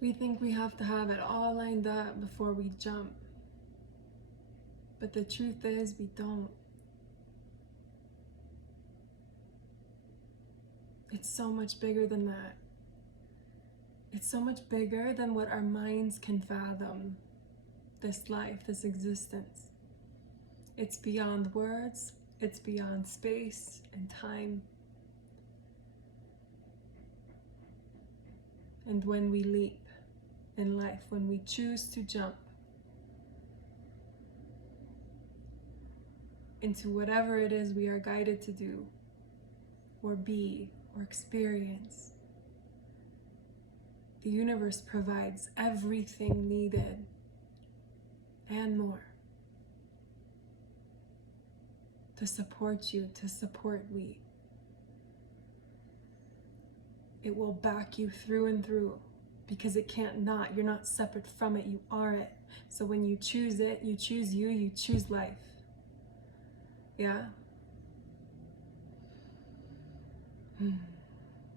We think we have to have it all lined up before we jump. But the truth is, we don't. It's so much bigger than that. It's so much bigger than what our minds can fathom. This life, this existence. It's beyond words, it's beyond space and time. And when we leap in life, when we choose to jump into whatever it is we are guided to do, or be, or experience, the universe provides everything needed and more to support you, to support we. It will back you through and through because it can't not. You're not separate from it, you are it. So when you choose it, you choose you choose life. Yeah?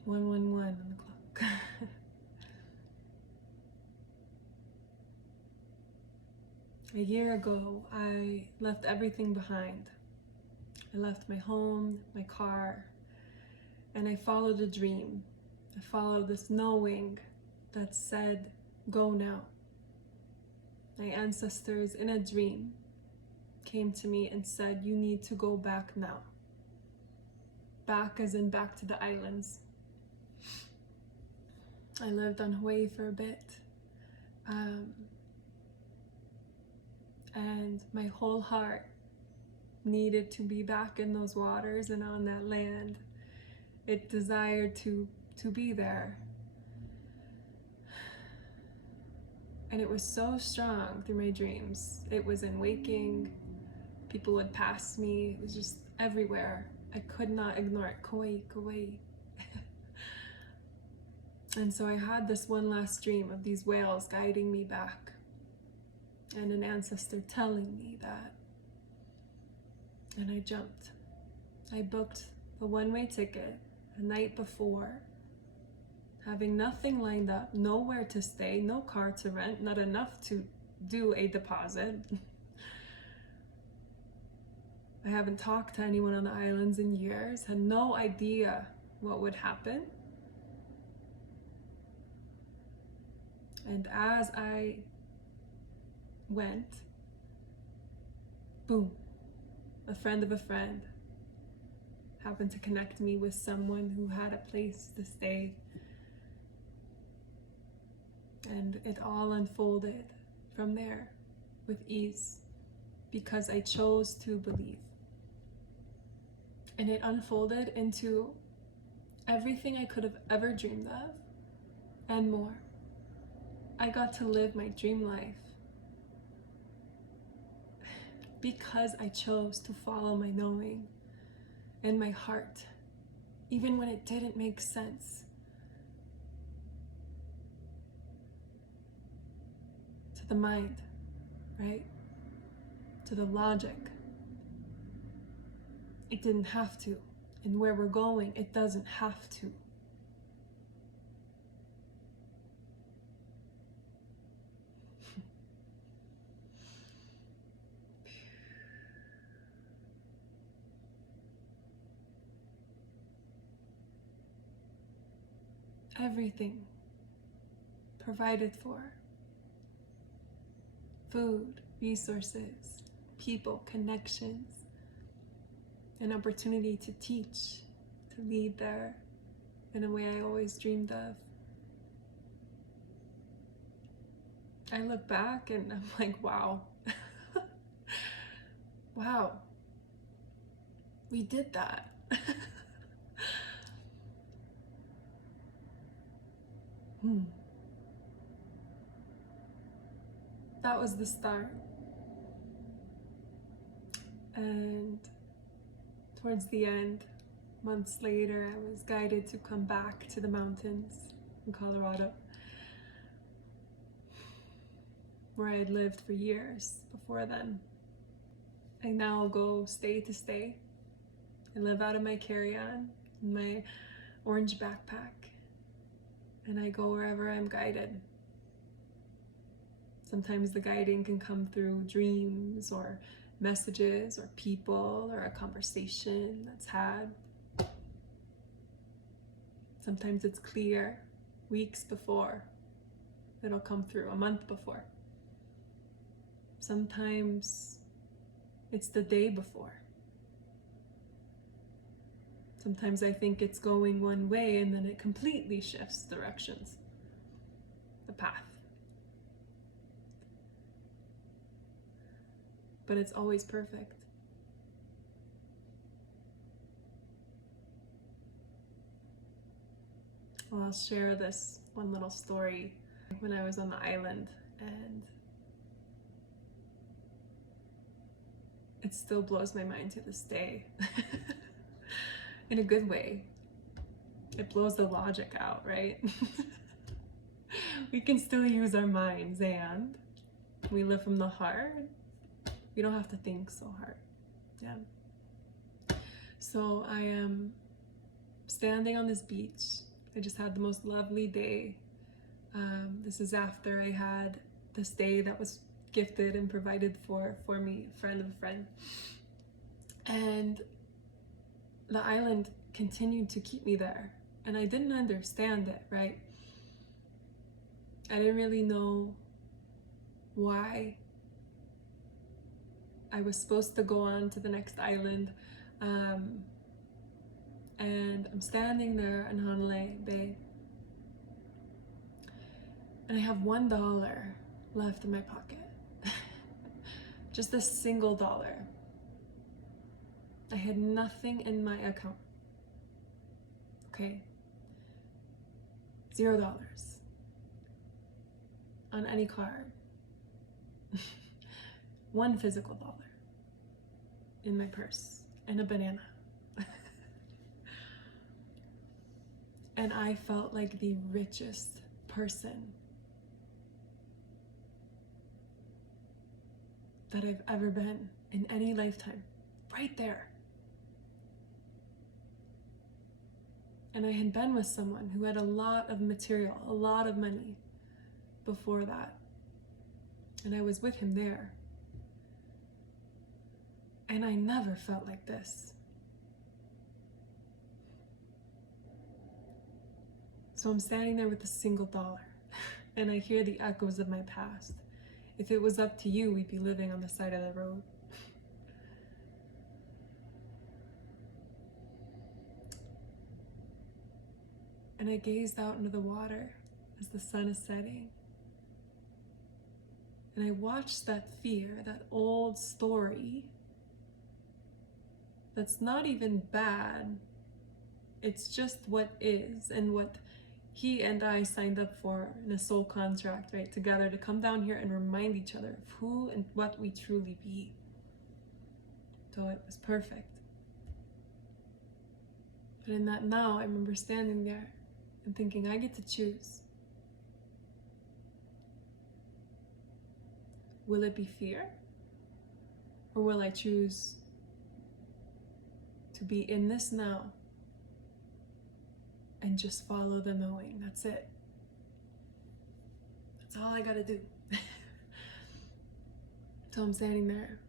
111 on the clock. A year ago, I left everything behind. I left my home, my car, and I followed a dream. I followed this knowing that said, go now. My ancestors in a dream came to me and said, you need to go back now. Back as in back to the islands. I lived on Hawaii for a bit. And my whole heart needed to be back in those waters and on that land. It desired to be there. And it was so strong through my dreams. It was in waking. People would pass me. It was just everywhere. I could not ignore it. Kauai, Kauai. And so I had this one last dream of these whales guiding me back. And an ancestor telling me that. And I jumped. I booked a one-way ticket the night before, having nothing lined up, nowhere to stay, no car to rent, not enough to do a deposit. I haven't talked to anyone on the islands in years, had no idea what would happen. And as I went, boom, a friend of a friend happened to connect me with someone who had a place to stay. And it all unfolded from there with ease because I chose to believe. And it unfolded into everything I could have ever dreamed of and more. I got to live my dream life because I chose to follow my knowing and my heart, even when it didn't make sense. To the mind, right? To the logic. It didn't have to. And where we're going, it doesn't have to. Everything provided for. Food, resources, people, connections, an opportunity to teach, to lead there in a way I always dreamed of. I look back and I'm like, wow. Wow. We did that. That was the start. And towards the end, months later, I was guided to come back to the mountains in Colorado, where I had lived for years before then. I now go stay to stay. I live out of my carry-on, in my orange backpack, and I go wherever I'm guided. Sometimes the guiding can come through dreams or messages or people or a conversation that's had. Sometimes it's clear weeks before. It'll come through a month before. Sometimes it's the day before. Sometimes I think it's going one way and then it completely shifts directions, the path. But it's always perfect. Well, I'll share this one little story when I was on the island, and it still blows my mind to this day. In a good way. It blows the logic out, right? We can still use our minds, and we live from the heart. We don't have to think so hard. Yeah. So I am standing on this beach. I just had the most lovely day. This is after I had this day that was gifted and provided for me, a friend of a friend. And the island continued to keep me there. And I didn't understand it, right? I didn't really know why I was supposed to go on to the next island. And I'm standing there in Hanalei Bay. And I have $1 left in my pocket. Just a single dollar. I had nothing in my account. Okay? $0 on any card. One physical dollar in my purse and a banana. And I felt like the richest person that I've ever been in any lifetime. Right there. And I had been with someone who had a lot of material, a lot of money before that. And I was with him there. And I never felt like this. So I'm standing there with a single dollar, and I hear the echoes of my past. If it was up to you, we'd be living on the side of the road. And I gazed out into the water as the sun is setting. And I watched that fear, that old story that's not even bad. It's just what is, and what he and I signed up for in a soul contract, right? Together, to come down here and remind each other of who and what we truly be. So it was perfect. But in that now, I remember standing there and thinking, I get to choose. Will it be fear? Or will I choose to be in this now and just follow the knowing? That's it. That's all I gotta do. So I'm standing there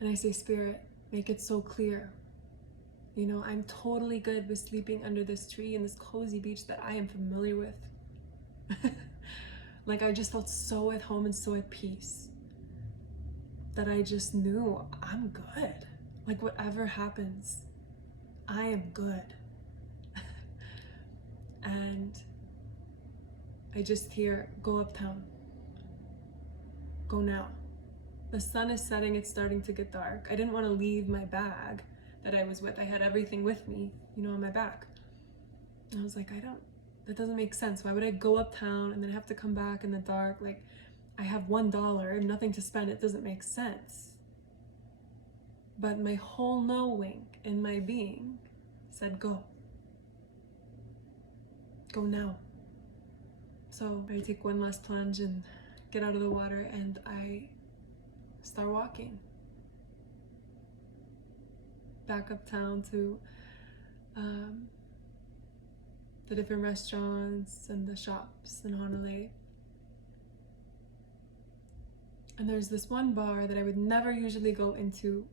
and I say, Spirit, make it so clear. You know, I'm totally good with sleeping under this tree in this cozy beach that I am familiar with. Like, I just felt so at home and so at peace that I just knew I'm good. Like, whatever happens, I am good. And I just hear, go uptown. Go now. The sun is setting, it's starting to get dark. I didn't want to leave my bag that I was with. I had everything with me, you know, on my back. And I was like, that doesn't make sense. Why would I go uptown and then have to come back in the dark? Like, I have $1 and nothing to spend. It doesn't make sense. But my whole knowing and my being said, go. Go now. So I take one last plunge and get out of the water, and I start walking back uptown to the different restaurants and the shops in Hanalei. And there's this one bar that I would never usually go into.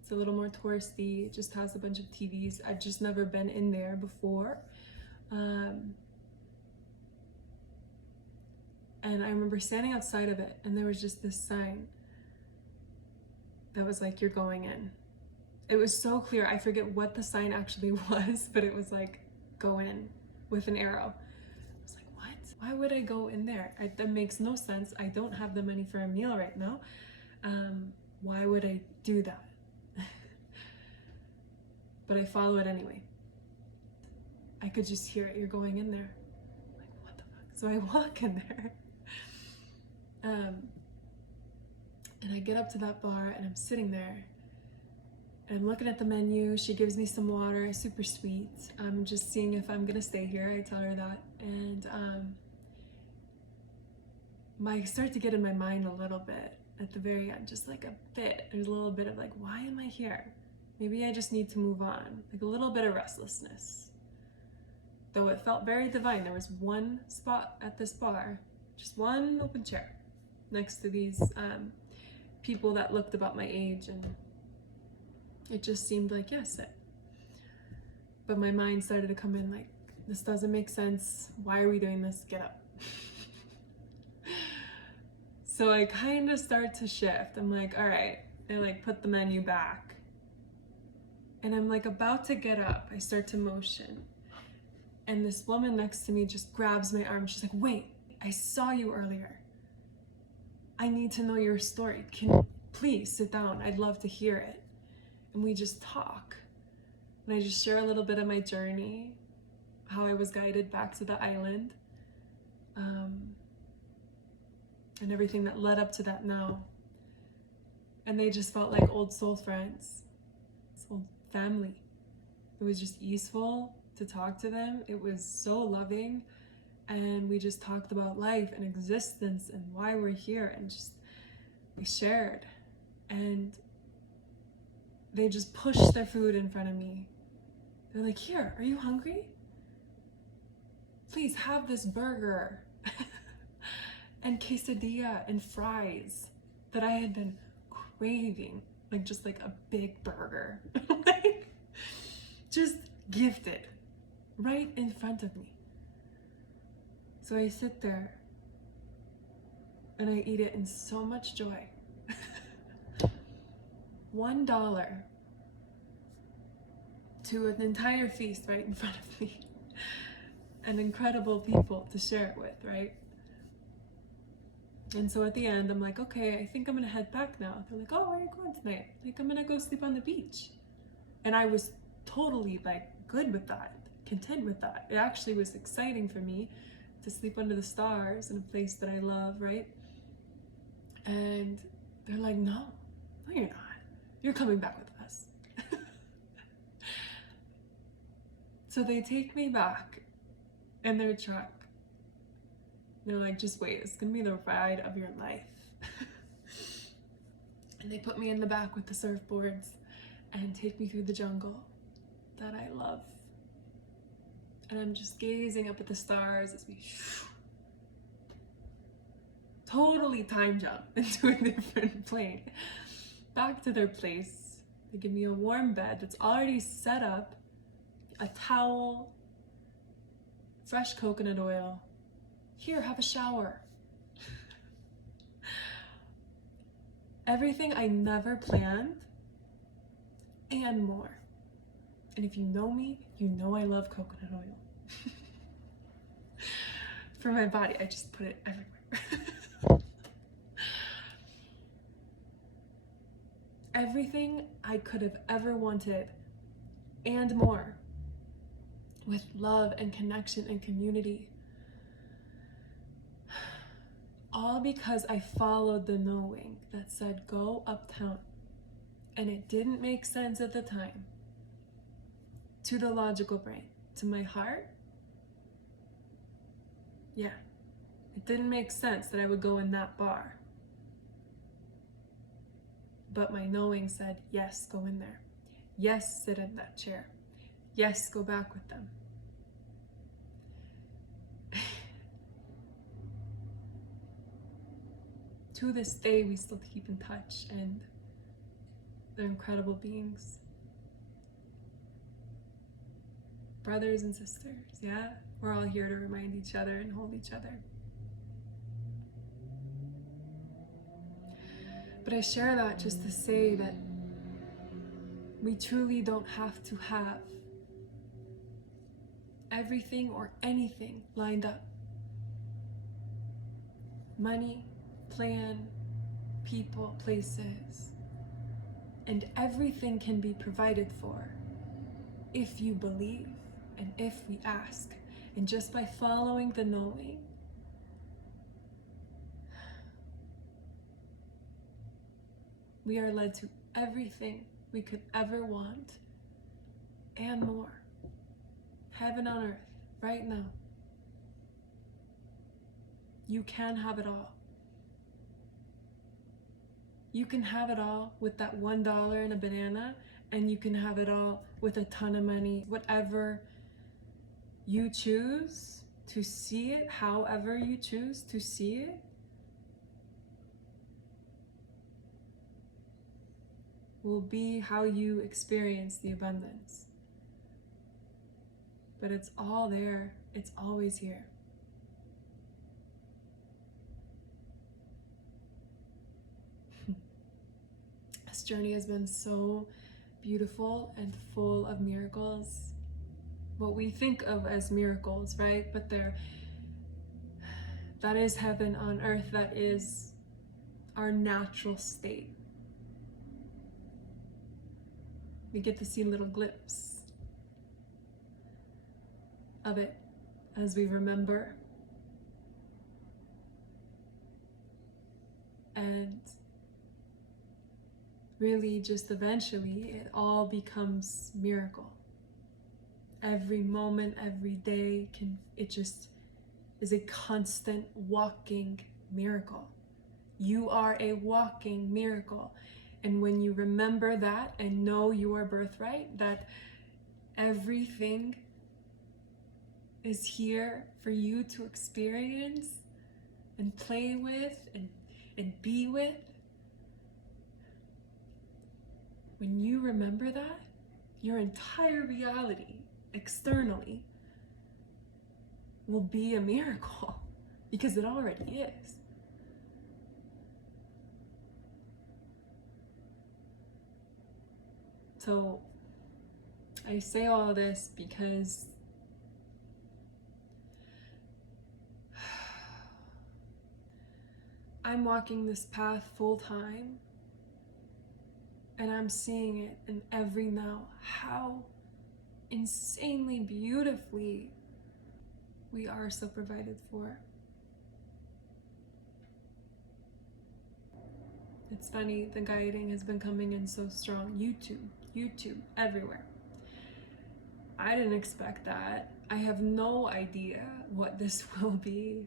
It's a little more touristy. It just has a bunch of TVs. I've just never been in there before. And I remember standing outside of it, and there was just this sign that was like, "You're going in." It was so clear. I forget what the sign actually was, but it was like, "Go in," with an arrow. I was like, what? Why would I go in there? That makes no sense. I don't have the money for a meal right now. Why would I do that? But I follow it anyway. I could just hear it. "You're going in there." I'm like, what the fuck? So I walk in there. And I get up to that bar, and I'm sitting there. And I'm looking at the menu. She gives me some water, super sweet. I'm just seeing if I'm gonna stay here. I tell her that. And I start to get in my mind a little bit at the very end, just like a bit. There's a little bit of like, why am I here? Maybe I just need to move on. Like a little bit of restlessness. Though it felt very divine. There was one spot at this bar, just one open chair next to these people that looked about my age, and it just seemed like, yeah, sit. But my mind started to come in like, this doesn't make sense. Why are we doing this? Get up. So I kind of start to shift. I'm like, all right. I like put the menu back. And I'm like about to get up. I start to motion. And this woman next to me just grabs my arm. She's like, wait, I saw you earlier. I need to know your story. Can you please sit down? I'd love to hear it. And we just talk. And I just share a little bit of my journey, how I was guided back to the island, and everything that led up to that now. And they just felt like old soul friends, old family. It was just easeful to talk to them. It was so loving. And we just talked about life and existence and why we're here, and just we shared. And they just pushed their food in front of me. They're like, here, are you hungry? Please have this burger and quesadilla and fries that I had been craving, like just like a big burger. Like, just gifted right in front of me. So I sit there and I eat it in so much joy. $1 to an entire feast right in front of me. And incredible people to share it with, right? And so at the end, I'm like, okay, I think I'm gonna head back now. They're like, oh, where are you going tonight? Like, I'm gonna go sleep on the beach. And I was totally like good with that, content with that. It actually was exciting for me to sleep under the stars in a place that I love, right? And they're like, no, you're not. You're coming back with us. So they take me back in their truck. They're like, just wait, it's gonna be the ride of your life. And they put me in the back with the surfboards and take me through the jungle that I love. And I'm just gazing up at the stars as we totally time jump into a different plane. Back to their place. They give me a warm bed that's already set up, a towel, fresh coconut oil. Here, have a shower. Everything I never planned and more. And if you know me, you know I love coconut oil. For my body, I just put it everywhere. Everything I could have ever wanted and more, with love and connection and community. All because I followed the knowing that said, go uptown. And it didn't make sense at the time. To the logical brain, to my heart, yeah, it didn't make sense that I would go in that bar. But my knowing said, yes, go in there. Yes, sit in that chair. Yes, go back with them. to this day, we still keep in touch, and they're incredible beings. Brothers and sisters, yeah? We're all here to remind each other and hold each other. But I share that just to say that we truly don't have to have everything or anything lined up. Money, plan, people, places, and everything can be provided for if you believe and if we ask. And just by following the knowing, we are led to everything we could ever want and more. Heaven on earth, right now. You can have it all. You can have it all with that $1 and a banana, and you can have it all with a ton of money. Whatever you choose to see it, however you choose to see it, will be how you experience the abundance. But it's all there. It's always here. This journey has been so beautiful and full of miracles. What we think of as miracles, right? But that is heaven on earth. That is our natural state. We get to see little glimpses of it as we remember. And really just eventually it all becomes miracle. Every moment, every day, it just is a constant walking miracle. You are a walking miracle. And when you remember that and know your birthright, that everything is here for you to experience and play with and be with, when you remember that, your entire reality externally will be a miracle, because it already is. So I say all this because I'm walking this path full time, and I'm seeing it in every now, how insanely beautifully we are so provided for. It's funny, the guiding has been coming in so strong. YouTube, everywhere. I didn't expect that. I have no idea what this will be.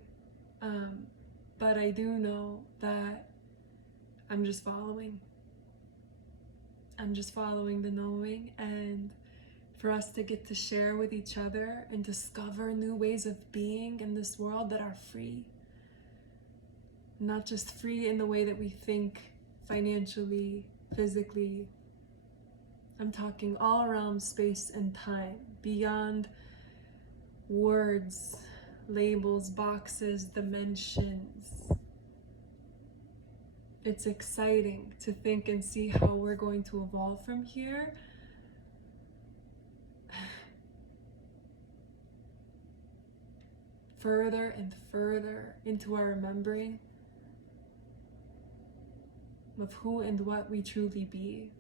But I do know that I'm just following. I'm just following the knowing, and for us to get to share with each other and discover new ways of being in this world that are free. Not just free in the way that we think financially, physically. I'm talking all around space and time, beyond words, labels, boxes, dimensions. It's exciting to think and see how we're going to evolve from here. Further and further into our remembering of who and what we truly be,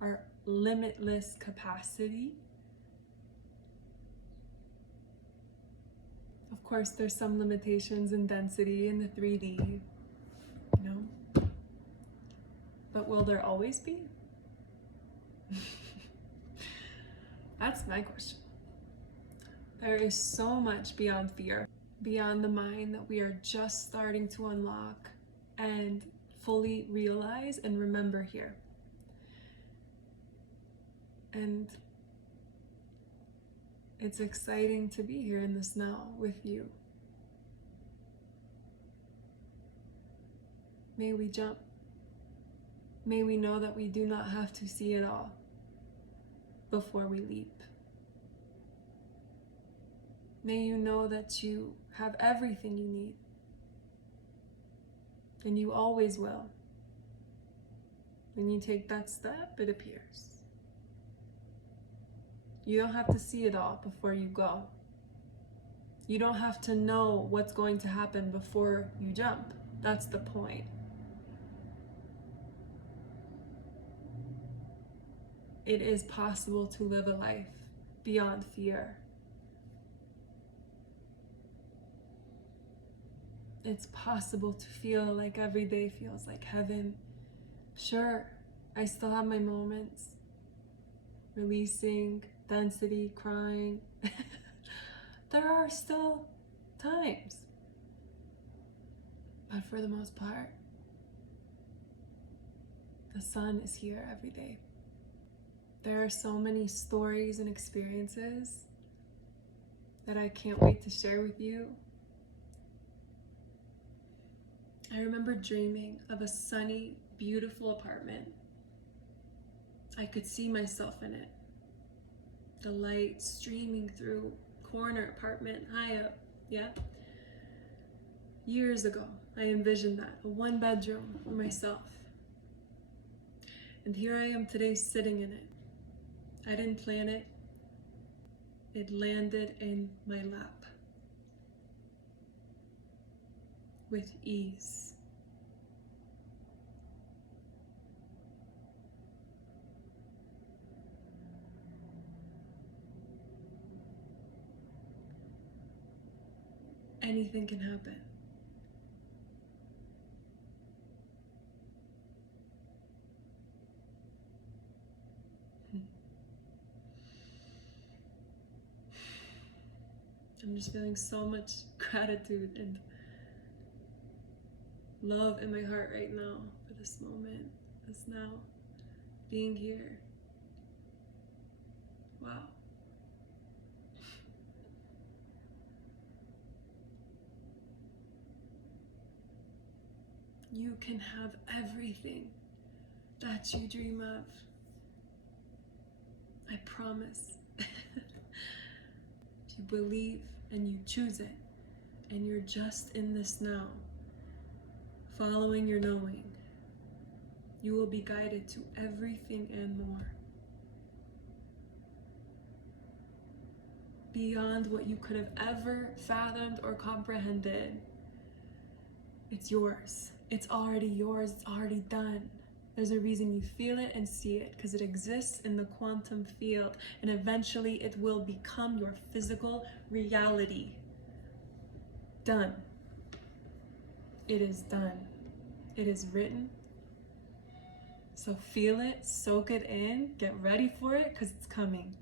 our limitless capacity. Of course, there's some limitations in density in the 3D, you know? But will there always be? That's my question. There is so much beyond fear, beyond the mind, that we are just starting to unlock and fully realize and remember here. And it's exciting to be here in this now with you. May we jump. May we know that we do not have to see it all before we leap. May you know that you have everything you need, and you always will. When you take that step, it appears. You don't have to see it all before you go. You don't have to know what's going to happen before you jump. That's the point. It is possible to live a life beyond fear. It's possible to feel like every day feels like heaven. Sure, I still have my moments. Releasing, density, crying. There are still times. But for the most part, the sun is here every day. There are so many stories and experiences that I can't wait to share with you. I remember dreaming of a sunny, beautiful apartment. I could see myself in it. The light streaming through, corner apartment, high up, yeah? Years ago, I envisioned that, a one-bedroom for myself. And here I am today sitting in it. I didn't plan it. It landed in my lap. With ease. Anything can happen. I'm just feeling so much gratitude and love in my heart right now for this moment, this now, being here. Wow. You can have everything that you dream of. I promise. If you believe and you choose it, and you're just in this now, following your knowing, you will be guided to everything and more. Beyond what you could have ever fathomed or comprehended. It's yours. It's already yours. It's already done. There's a reason you feel it and see it, because it exists in the quantum field, and eventually it will become your physical reality. Done. It is done. It is written. So feel it, soak it in, get ready for it, because it's coming.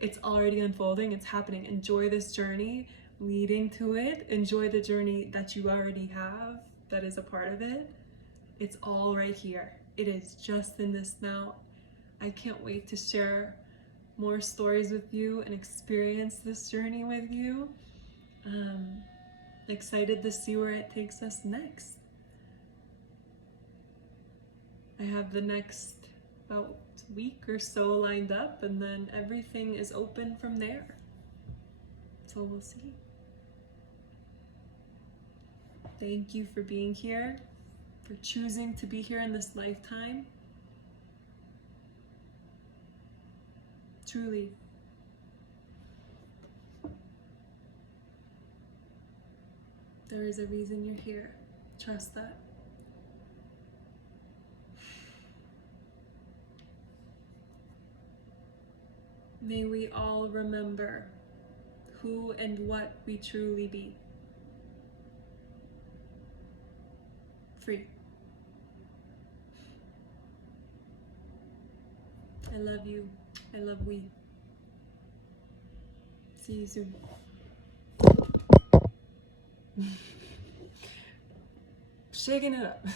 It's already unfolding, it's happening. Enjoy this journey leading to it. Enjoy the journey that you already have, that is a part of it. It's all right here. It is just in this now. I can't wait to share more stories with you and experience this journey with you. Excited to see where it takes us next. I have the next about week or so lined up, and then everything is open from there. So we'll see. Thank you for being here, for choosing to be here in this lifetime. Truly. There is a reason you're here. Trust that. May we all remember who and what we truly be. Free. I love you. I love we. See you soon. Shaking it up.